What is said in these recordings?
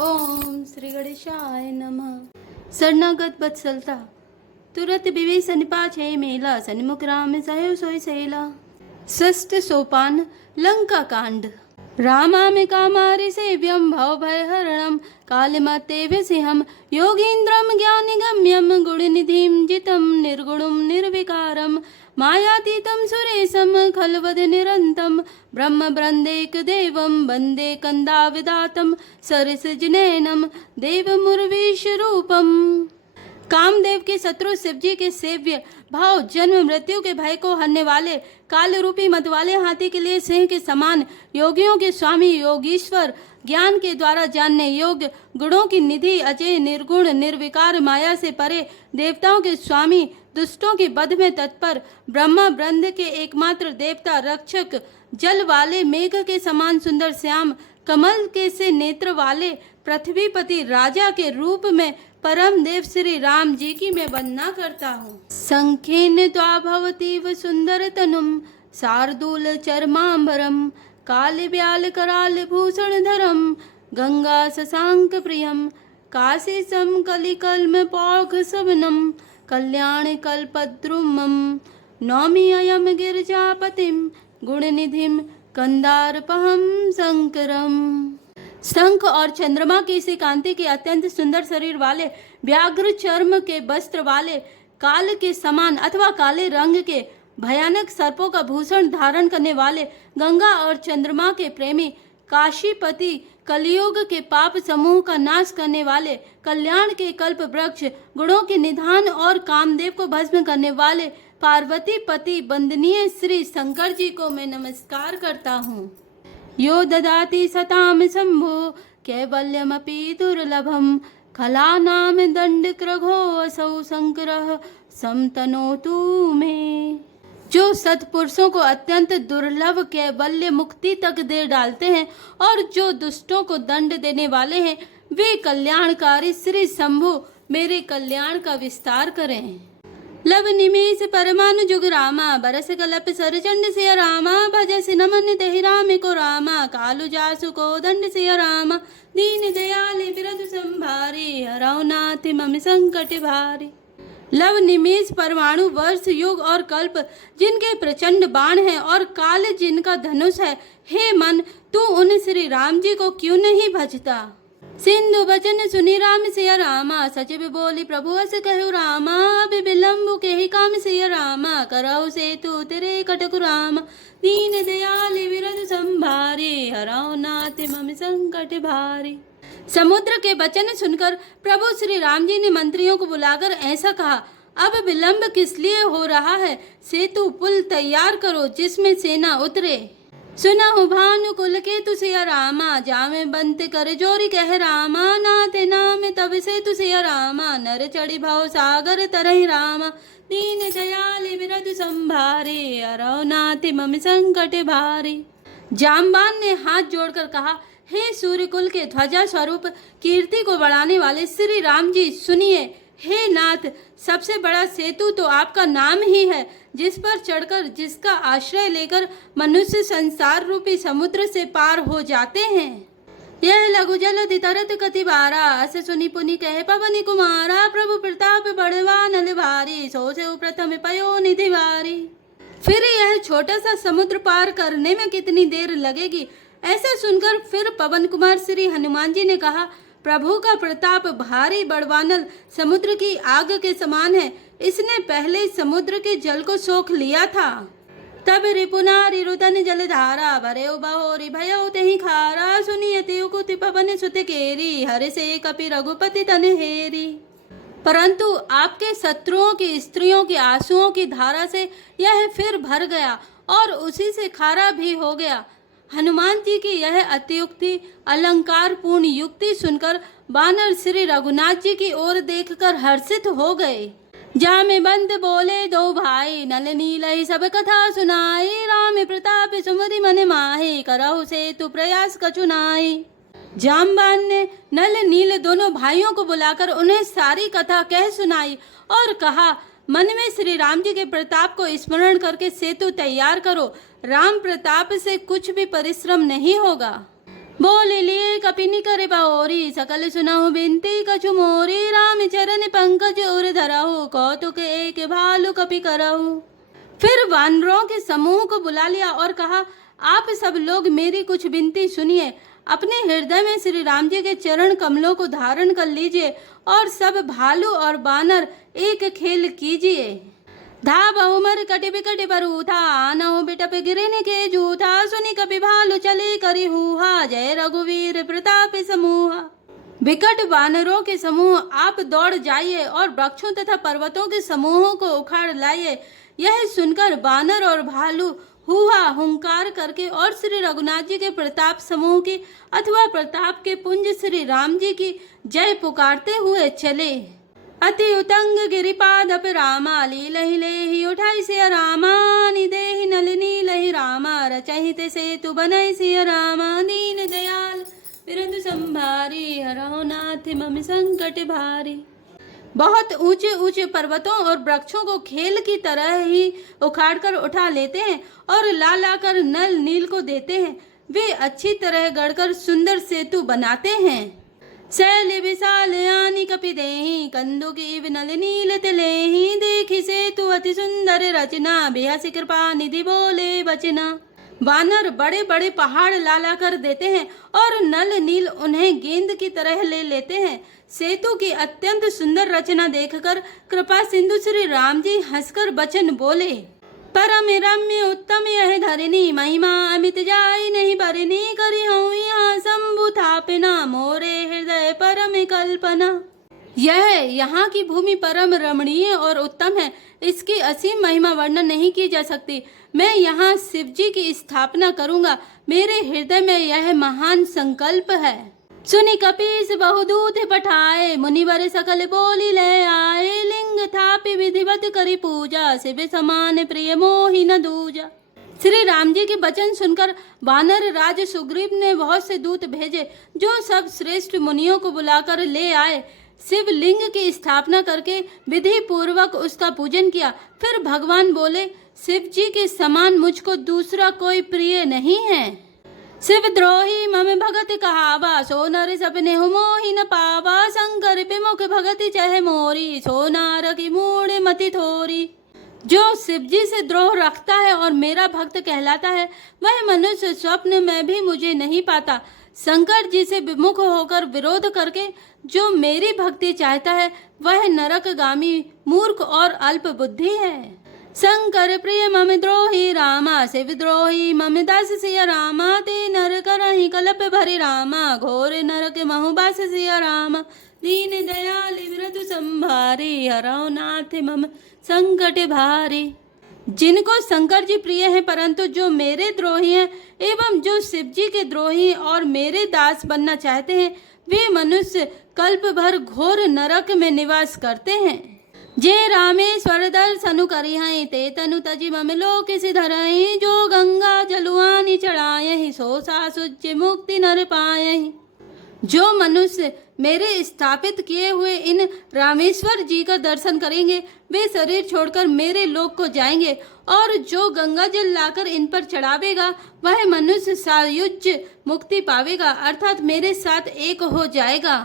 ओम श्री गणेशाय नमः। शरणागत बत्सलता तुरत विवेशन पाछे मेला, सन्मुख राम सहयो सोई सहेला। षष्ठ सोपान लंका कांड। रामामि कामारि सेव्यं भव भय हरणं, कालमतेव सिंहं योगीन्द्रं ज्ञानिगम्यं, गुणनिधिं जितं निर्गुणं निर्विकारं, मायातीतं सुरेशं खलवद निरन्तं, ब्रह्मवृन्दैकदेवं वन्दे कन्दाविदातं, सरसिजनयनं देवमुर्वीशरूपम्। कामदेव के शत्रु शिवजी के सेव्य भाव जन्म मृत्यु के भय को हरने वाले काल रूपी मतवाले हाथी के लिए सिंह के समान, योगियों के स्वामी योगीश्वर, ज्ञान के द्वारा जानने योग्य, गुणों की निधि, अजय निर्गुण निर्विकार, माया से परे, देवताओं के स्वामी, दुष्टों के वध में तत्पर, ब्रह्मा वृंद के एकमात्र देवता, रक्षक, जल वाले, मेघ के समान सुंदर श्याम, कमल के से नेत्र वाले, पृथ्वीपति, राजा के रूप में परम देव श्री राम जी की मैं वंदना करता हूँ। संख्येन त्वाभवतीव सुंदर तनुम, शार्दूल चर्मांबरम, काल ब्याल कराल भूषण धरम, गंगा शशांक प्रियम, काशीसम कलिकल्म पौघ सवनम, कल्याण कल्पद्रुमम, नौमि अयम गिरिजापतिम, गुणनिधिम कंदारपहम शंकरम। शंख और चंद्रमा की सी कांति के अत्यंत सुंदर शरीर वाले, व्याघ्र चर्म के वस्त्र वाले, काल के समान अथवा काले रंग के भयानक सर्पों का भूषण धारण करने वाले, गंगा और चंद्रमा के प्रेमी, काशीपति, कलियुग के पाप समूह का नाश करने वाले, कल्याण के कल्प वृक्ष, गुणों के निधान और कामदेव को भस्म करने वाले, पार्वती पति वंदनीय श्री शंकर जी को मैं नमस्कार करता हूँ। यो ददाति सताम शंभो कैवल्यमपि दुर्लभम, खलानाम दंडकृघो असौ शंकरः समतनोतु मे। जो सत्पुरुषों को अत्यंत दुर्लभ कैवल्य मुक्ति तक दे डालते हैं और जो दुष्टों को दंड देने वाले हैं, वे कल्याणकारी श्री शंभु मेरे कल्याण का विस्तार करें। लव निमेष परमानु जुग रामा, बरस कलप सरचंड सिया रामा, भजसि नमन तेहि राम को रामा, कालु जासु को दंड सिया रामा, दीन दयाले बिरधु संभारे, हरौ नाथ मम संकट भारे। लव निमेष परमाणु वर्ष युग और कल्प जिनके प्रचंड बाण हैं और काल जिनका धनुष है, हे मन तू उन श्री राम जी को क्यों नहीं भजता। सिंधु वचन सुनी राम सिया रामा, सचिव बोली प्रभु अस कहु रामा, अभी विलम्ब के ही काम सिया रामा, करहु सेतु तेरे कटकु रामा, दीन दयाल विरध संभारे, हरौ नाथ मम संकट भारे। समुद्र के वचन सुनकर प्रभु श्री राम जी ने मंत्रियों को बुलाकर ऐसा कहा, अब विलम्ब किस लिए हो रहा है, सेतु पुल तैयार करो जिसमें सेना उतरे। सुनहु भानुकुल के तुसिया रामा, जामे बंत कर जोरी कह रामा, नाते नाम तब से तुसिया रामा, नर चढ़ी भव सागर तरहि रामा, दीन दयाल बिरधु संभारे, हरौ नाथ मम संकट भारे। जामवान ने हाथ जोड़कर कहा, हे सूर्यकुल के ध्वजा स्वरूप कीर्ति को बढ़ाने वाले श्री राम जी सुनिए। हे नाथ, सबसे बड़ा सेतु तो आपका नाम ही है, जिस पर चढ़कर जिसका आश्रय लेकर मनुष्य संसार रूपी समुद्र से पार हो जाते हैं। यह लघु जल तरत कति बारा, अस सुनी पुनि कहे पवन कुमारा, प्रभु प्रताप बढ़वा नल भारी, सो से प्रथम पयो निधि भारी। फिर यह छोटा सा समुद्र पार करने में कितनी देर लगेगी। ऐसे सुनकर फिर पवन कुमार श्री हनुमान जी ने कहा, प्रभु का प्रताप भारी बड़वानल समुद्र की आग के समान है, इसने पहले समुद्र के जल को सोख लिया था। तब रिपुनारी रुदन जलधारा, भरेउ बहोरी भयउ तेहि खारा, सुनिय तेउ कुति पवन सुत केरी, हरि से कपि रघुपति तन हेरी। परंतु आपके शत्रुओं की स्त्रियों की आंसुओं की धारा से यह फिर भर गया और उसी से खारा भी हो गया। हनुमान जी की यह अतियुक्ति अलंकार पूर्ण युक्ति सुनकर वानर श्री रघुनाथ जी की ओर देखकर हर्षित हो गए। जामे बंद बोले दो भाई, नल नील सब कथा सुनाई, राम प्रताप सुमति मन माहे, करहु सेतु प्रयास कछुनाई। जामवान ने नल नील दोनों भाइयों को बुलाकर उन्हें सारी कथा कह सुनाई और कहा, मन में श्री राम जी के प्रताप को स्मरण करके सेतु तैयार करो, राम प्रताप से कुछ भी परिश्रम नहीं होगा। बोले लिए कपिनी करे बाओरी, सकल सुनाहु बिनती कछु मोरी, राम चरण पंकज उर धराहु, कौतुक एक भालु कपि करहु। फिर वानरों के समूह को बुला लिया और कहा, आप सब लोग मेरी कुछ विनती सुनिए। अपने हृदय में श्री राम जी के चरण कमलों को धारण कर लीजिए और सब भालू और बानर एक खेल कीजिए। धा बहुमर कटि बिकटि बरूथा, नौ बिटप गिरिन के जूथा, सुनि कपि भालू चले करि हुहा, जय रघुवीर प्रताप समूहा। विकट वानरों के समूह, आप दौड़ जाइए और वृक्षों तथा पर्वतों के समूहों को उखाड़ लाइए। यह सुनकर बानर और भालू हुआ हुंकार करके और श्री रघुनाथ जी के प्रताप समूह की अथवा प्रताप के पुंज श्री राम जी की जय पुकारते हुए चले। अति उतंग गिरिपाद रामा, लीलहि लेहि उठाई सिया रामा, निदेहि नलिनी लहि रामा, रचहि ते सेतु बनहि सिया रामा, दीन दयाल बिरधु संभारी, हरहु नाथ मम संकट भारी। बहुत ऊंचे ऊंचे पर्वतों और वृक्षों को खेल की तरह ही उखाड़कर उठा लेते हैं और ला ला कर नल नील को देते हैं। वे अच्छी तरह गढ़कर सुंदर सेतु बनाते हैं। शैल विशाल यानी कपि देहि, कंदुकी इव नल नील तिलेहि, देखि सेतु अति सुंदर रचना, बेहसी कृपा निधि बोले बचना। वानर बड़े बड़े पहाड़ ला ला कर देते हैं और नल नील उन्हें गेंद की तरह ले लेते हैं। सेतु की अत्यंत सुंदर रचना देखकर कृपा सिंधु श्री राम जी हंसकर बचन बोले, परम रम्य उत्तम यह धरनी, महिमा अमित जाय नहीं बरनी, करी हूँ यहाँ शंभु थापना, मोरे हृदय परम कल्पना। यह यहाँ की भूमि परम रमणीय और उत्तम है, इसकी असीम महिमा वर्णन नहीं की जा सकती। मैं यहाँ शिव जी की स्थापना करूँगा, मेरे हृदय में यह महान संकल्प है। सुनि कपीस बहुदूत पठाए, मुनिवर सकल बोली ले आए, लिंग थापि विधिवत करी पूजा, शिव समान प्रिय मोहि न दूजा। श्री राम जी के वचन सुनकर वानर राज सुग्रीव ने बहुत से दूत भेजे, जो सब श्रेष्ठ मुनियों को बुलाकर ले आए। शिव लिंग की स्थापना करके विधि पूर्वक उसका पूजन किया। फिर भगवान बोले, शिव जी के समान मुझको दूसरा कोई प्रिय नहीं है। शिव द्रोही मम भगत कहावा, सो नर सपने मोहि न पावा, शंकर विमुख भगति चह मोरी, सो नार की मूढ़ मति थोरी। जो शिव जी से द्रोह रखता है और मेरा भक्त कहलाता है, वह मनुष्य स्वप्न में भी मुझे नहीं पाता। शंकर जी से विमुख होकर विरोध करके जो मेरी भक्ति चाहता है, वह नरकगामी मूर्ख और अल्प बुद्धि है। शंकर प्रिय मम द्रोही रामा, शिव द्रोही मम दास सिया रामा, ते नर करहि कलप भरि रामा, घोर नरक महु बास सिया रामा, दीन दयाल विरधु संभारी, हरहु नाथ मम संकट भारी। जिनको शंकर जी प्रिय हैं, परंतु जो मेरे द्रोही हैं एवं जो शिव जी के द्रोही और मेरे दास बनना चाहते हैं, वे मनुष्य कल्प भर घोर नरक में निवास करते हैं। जे रामेश्वर दर्शनु करिहै, ते तनु तजि मम लोक सिधरहि, जो गंगा जलुआनि चढ़ायहि, सो सासुज्य मुक्ति नर पायहि। जो मनुष्य मेरे स्थापित किए हुए इन रामेश्वर जी का दर्शन करेंगे, वे शरीर छोड़कर मेरे लोक को जाएंगे, और जो गंगा जल लाकर इन पर चढ़ावेगा, वह मनुष्य सायुज्य मुक्ति पावेगा, अर्थात मेरे साथ एक हो जाएगा।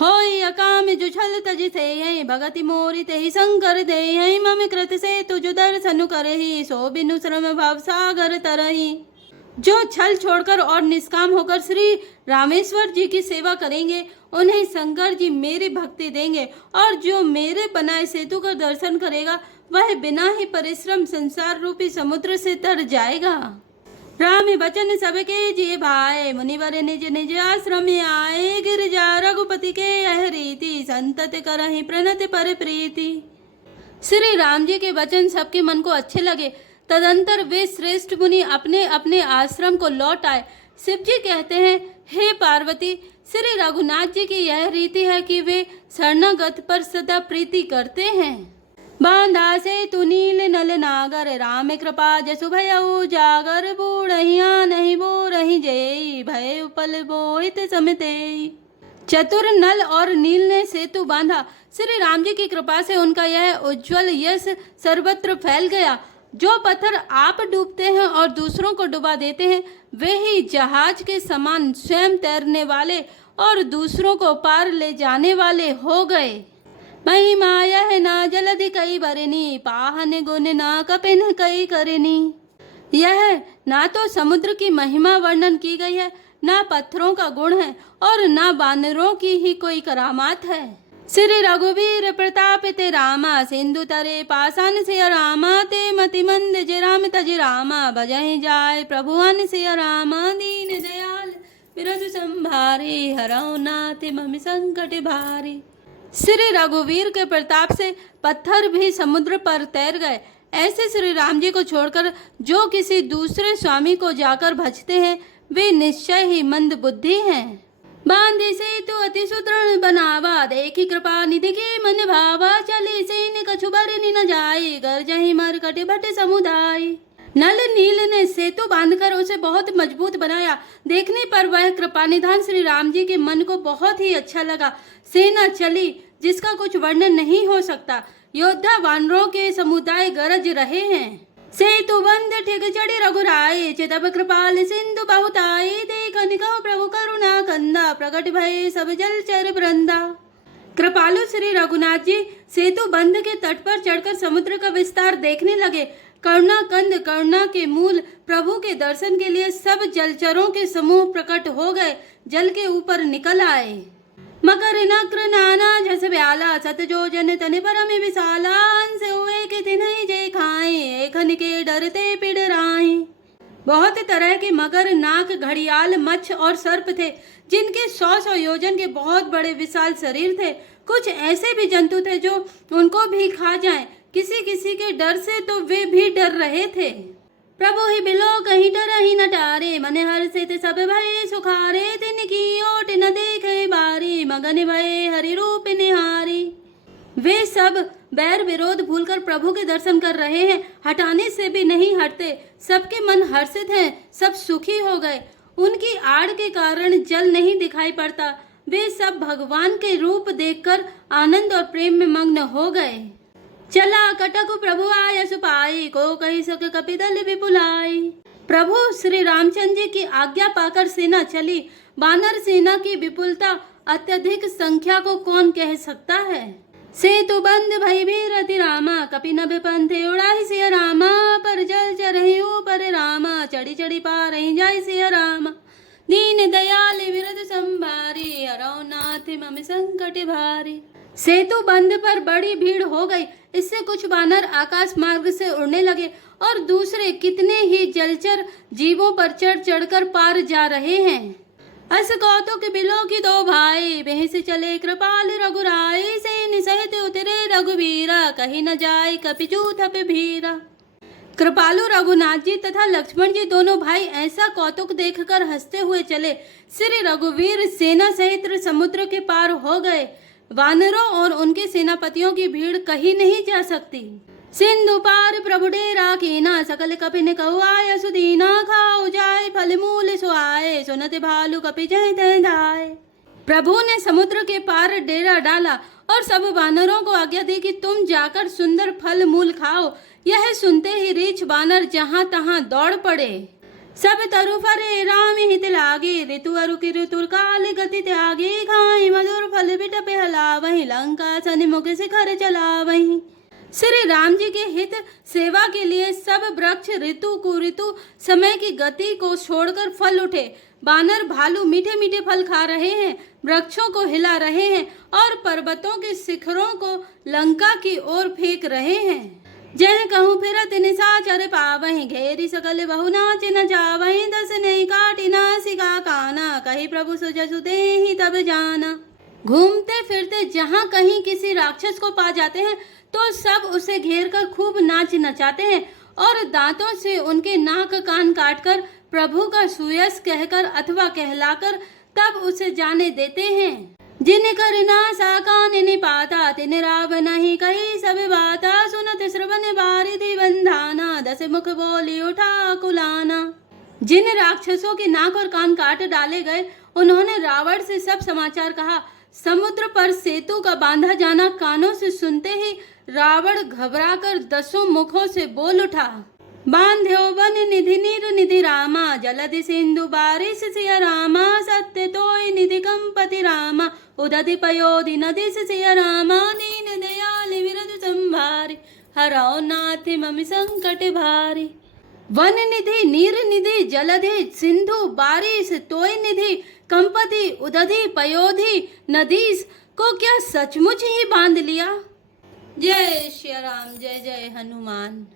होय अकाम जो छल तजि थे, भगति मोरि तेहि शंकर देहि, मम कृत से तुझ दर्शन करहि, सो बिनु श्रम भव सागर तरहि। जो छल छोड़कर और निष्काम होकर श्री रामेश्वर जी की सेवा करेंगे, उन्हें शंकर जी मेरी भक्ति देंगे, और जो मेरे बनाए सेतु का दर्शन करेगा, वह बिना ही परिश्रम संसार रूपी समुद्र से तर जाएगा। राम बचन सबके जिय भाए, मुनिवर निज निज आश्रम आए, गिरजा रघुपति के यह रीति, संतत करहि प्रणत पर प्रीति। श्री राम जी के वचन सबके मन को अच्छे लगे। तदंतर वे श्रेष्ठ मुनि अपने अपने आश्रम को लौट आए। शिव जी कहते हैं, हे पार्वती, श्री रघुनाथ जी की यह रीति है कि वे शरणागत पर सदा प्रीति करते हैं। बांधा से तु नील नल नागर, राम कृपा जसु भयउ जागर, बूढ़िया नहीं बो रही जेई, भय उपल बोहित समतेई। चतुर नल और नील ने सेतु बांधा। श्री राम जी की कृपा से उनका यह उज्ज्वल यश सर्वत्र फैल गया। जो पत्थर आप डूबते हैं और दूसरों को डुबा देते हैं, वे ही जहाज के समान स्वयं तैरने वाले और दूसरों को पार ले जाने वाले हो गए। महिमा यह ना जलधि कई बरनी, पाहन गुण ना कपिन कई करनी। यह ना तो समुद्र की महिमा वर्णन की गई है, ना पत्थरों का गुण है और ना बानरों की ही कोई करामात है। श्री रघुवीर प्रताप ते रामा, सिंधु तरे पासान से रामा, ते मति मंद जे राम तज रामा, बजहि जाय प्रभुअन से रामा, दीन दयाल बिरजु संभारे, हरौ नाथ मम संकट भारे। श्री रघुवीर के प्रताप से पत्थर भी समुद्र पर तैर गए। ऐसे श्री राम जी को छोड़कर जो किसी दूसरे स्वामी को जाकर भजते हैं, वे निश्चय ही मंद बुद्धि हैं। बांधे से तो अति सुदृढ़ बनावा, देखी कृपा निधि के मन भावा, चले से कछु बरनि न जाए, गरजहि मरकट भट समुदाय। नल नील ने सेतु बांधकर उसे बहुत मजबूत बनाया। देखने पर वह कृपा निधान श्री राम जी के मन को बहुत ही अच्छा लगा। सेना चली जिसका कुछ वर्णन नहीं हो सकता। योद्धा वानरों के समुदाय गरज रहे हैं। सेतु बंद ठिक चढ़ी रघुराई, चितब कृपाल सिंधु बहुताई, देखन कहो प्रभु करुणा कंदा, प्रकट भय सब जलचर वृंदा। कृपालु श्री रघुनाथ जी सेतु बंध के तट पर चढ़कर समुद्र का विस्तार देखने लगे। करुणा कंद करुणा के मूल प्रभु के दर्शन के लिए सब जलचरों के समूह प्रकट हो गए, जल के ऊपर निकल आए। मकर नक्र नाना जस ब्याला, सत जो जन तन परम विशाला, हंस हुए कि तिन्हि जे खाए, एखन के डरते पिडराए। बहुत तरह के मगर, नाक, घड़ियाल, मच्छ और सर्प थे, जिनके 100 योजन के बहुत बड़े विशाल शरीर थे। कुछ ऐसे भी जंतु थे जो उनको भी खा जाएं। किसी किसी के डर से तो वे भी डर रहे थे। प्रभु ही बिलो कहीं डर ही न टारे, मन हर्षित सब भय सुखारे, तिनकी ओट न देखे बारी, मगन भय हरि रूप निहारी। वे सब बैर विरोध भूलकर प्रभु के दर्शन कर रहे हैं, हटाने से भी नहीं हटते। सबके मन हर्षित हैं, सब सुखी हो गए। उनकी आड़ के कारण जल नहीं दिखाई पड़ता। वे सब भगवान के रूप देखकर आनंद और प्रेम में मग्न हो गए। चला कटक प्रभु आय सुपाई, को कही सक कपिदल विपुलाई। प्रभु श्री रामचंद्र जी की आज्ञा पाकर सेना चली। बानर सेना की विपुलता, अत्यधिक संख्या को कौन कह सकता है। सेतु बंद भई भीरति रामा, कपि नभ पंथे उड़ाहि सिया रामा, पर जल चरहि ऊपर रामा, चढ़ी चढ़ी पारहि जाय सिया रामा, दीन दयाल बिरजु संभारी, हरौ नाथ मम संकट भारी। सेतु बंध पर बड़ी भीड़ हो गई। इससे कुछ बानर आकाश मार्ग से उड़ने लगे और दूसरे कितने ही जलचर जीवों पर चढ़ चढ़कर पार जा रहे हैं। अस कौतुक बिलो की दो भाई, बेह से चले कृपाल रघुराई, सैन्य सहित उतरे रघुवीरा, कहीं न जाए कपिचू थप भीरा। कृपालु रघुनाथ जी तथा लक्ष्मण जी दोनों भाई ऐसा कौतुक देखकर हंसते हुए चले। श्री रघुवीर सेना सहित समुद्र के पार हो गए। वानरों और उनके सेनापतियों की भीड़ कहीं नहीं जा सकती। सिंधु पार प्रभु डेरा कीना, सकल कपिन कहु आय सुदीना, खाओ जाय फल मूल सुआए, सुनत भालु कपि जय तय धाय। प्रभु ने समुद्र के पार डेरा डाला और सब वानरों को आज्ञा दी कि तुम जाकर सुंदर फल मूल खाओ। यह सुनते ही रीछ वानर जहाँ तहाँ दौड़ पड़े। सब तरु फरे राम हित लागे, ऋतु अरु की ऋतु काल गति त्यागे, खाई मधुर फल बिटपे हलावहि, लंका सन्मुख शिखर चलावहि। श्री राम जी के हित सेवा के लिए सब वृक्ष ऋतु कुऋतु समय की गति को छोड़कर फल उठे। बानर भालू मीठे मीठे फल खा रहे हैं, वृक्षों को हिला रहे हैं और पर्वतों के शिखरों को लंका की ओर फेंक रहे हैं। जय कहूँ फिरत निशाचर पावहि, घेरी सकल बहु नाच न जावहि, दस नहीं काटी नासिका काना, कही प्रभु सुजसु देहि तब जाना। घूमते फिरते जहाँ कहीं किसी राक्षस को पा जाते हैं तो सब उसे घेर कर खूब नाच नचाते हैं और दांतों से उनके नाक कान काटकर प्रभु का सुयस कहकर अथवा कहलाकर तब उसे जाने देते हैं। जिन कर नासा कान निपाता, तिन राव नहीं कही सब बाता, सुनत श्रवण बारिधि बंधाना, दस मुख बोली उठा कुलाना। जिन राक्षसों के नाक और कान काट डाले गए उन्होंने रावण से सब समाचार कहा। समुद्र पर सेतु का बांधा जाना कानों से सुनते ही रावण घबराकर 10 मुखों से बोल उठा, बांध्यो वन निधि नीर निधि रामा, जलधि सिंधु बारिश सिया रामा, सत्य तोय निधि कंपति रामा, उदधि पयोधि नदि सिया रामा, दीन दयालि विरधु संभारी, हरौ नाथ ममि संकट भारी। वन निधि, नीर निधि, जलधि, सिंधु, बारिश, तोय निधि, कंपति, उदधि, पयोधि, नदीस को क्या सचमुच ही बांध लिया? जय श्री राम, जय जय हनुमान।